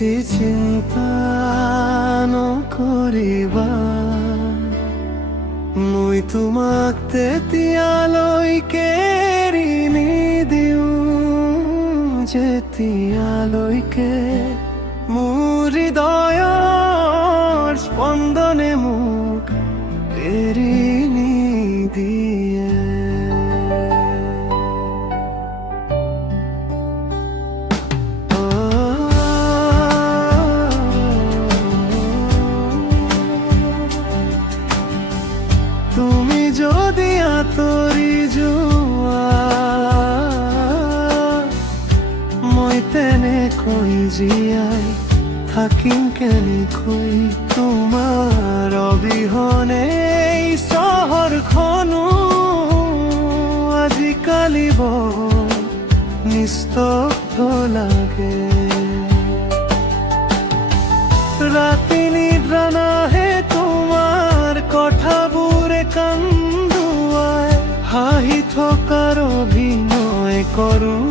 বেশি চিন্তা নকৰিবা মই তোমাক তেতিয়ালৈকে এৰি নিদিওঁ যেতিয়ালৈকে মোৰ হৃদয়ৰ স্পন্দনে মোক এৰি নিদিয়ে। তুমি যদি আঁতৰি যোৱা মই তেনেকৈ জীয়াই থাকিম কেনেকৈ তোমাৰ অবিহনে এই চহৰখনো আজিকালি বৰ নিস্তব্ধ লাগে। ৰাতি নিদ্ৰা নাহে তোমাৰ কথাবোৰে কান্দুৱাই হাঁহি থকাৰ অভিনয় কৰোঁ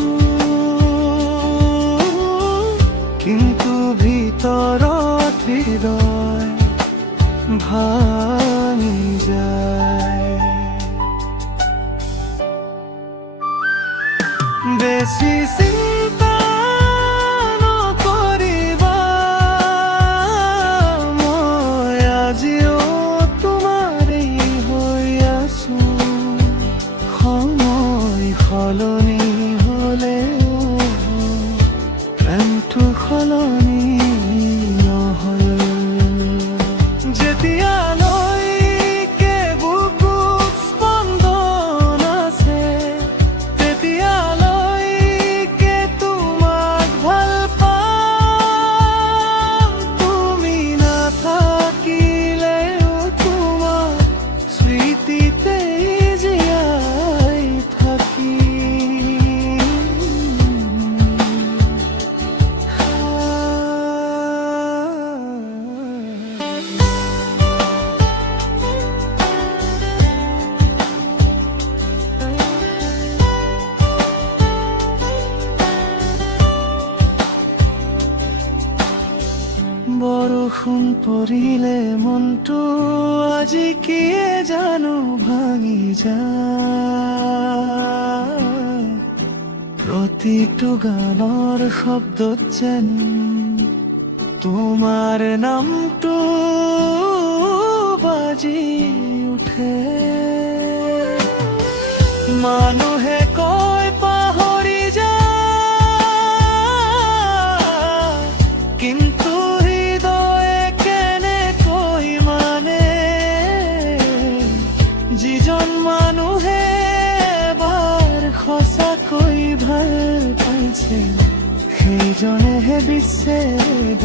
কিন্তু ভিতৰত হৃদয় ভাঙি যায়। বেছি চিন্তা নকৰিবা মই আজিও তোমাৰেই হৈ আছো। সময় সলনি হ'লেও প্ৰেমটো সলনি নহ'ল। যেতিয়ালৈকে বুকুত স্পন্দন আছে তেতিয়ালৈকে তোমাক ভাল পাম। তুমি নাথাকিলেও তোমাৰ স্মৃতিতেই জীয়াই থাকিম। বৰষুণ পৰিলে মনটো আজি কিয়ে জানো ভাঙি যায়। প্ৰতিটো গানৰ শব্দত যেন তোমাৰ নামটো বাজি উঠে। মানুহে কয় পাহৰি যায় কিন্তু হৃদয়ে কেনেকৈ মানে যিজন মানুহে এবাৰ সঁচাকৈ ভাল পাইছে সেইজনেহে বিচাৰে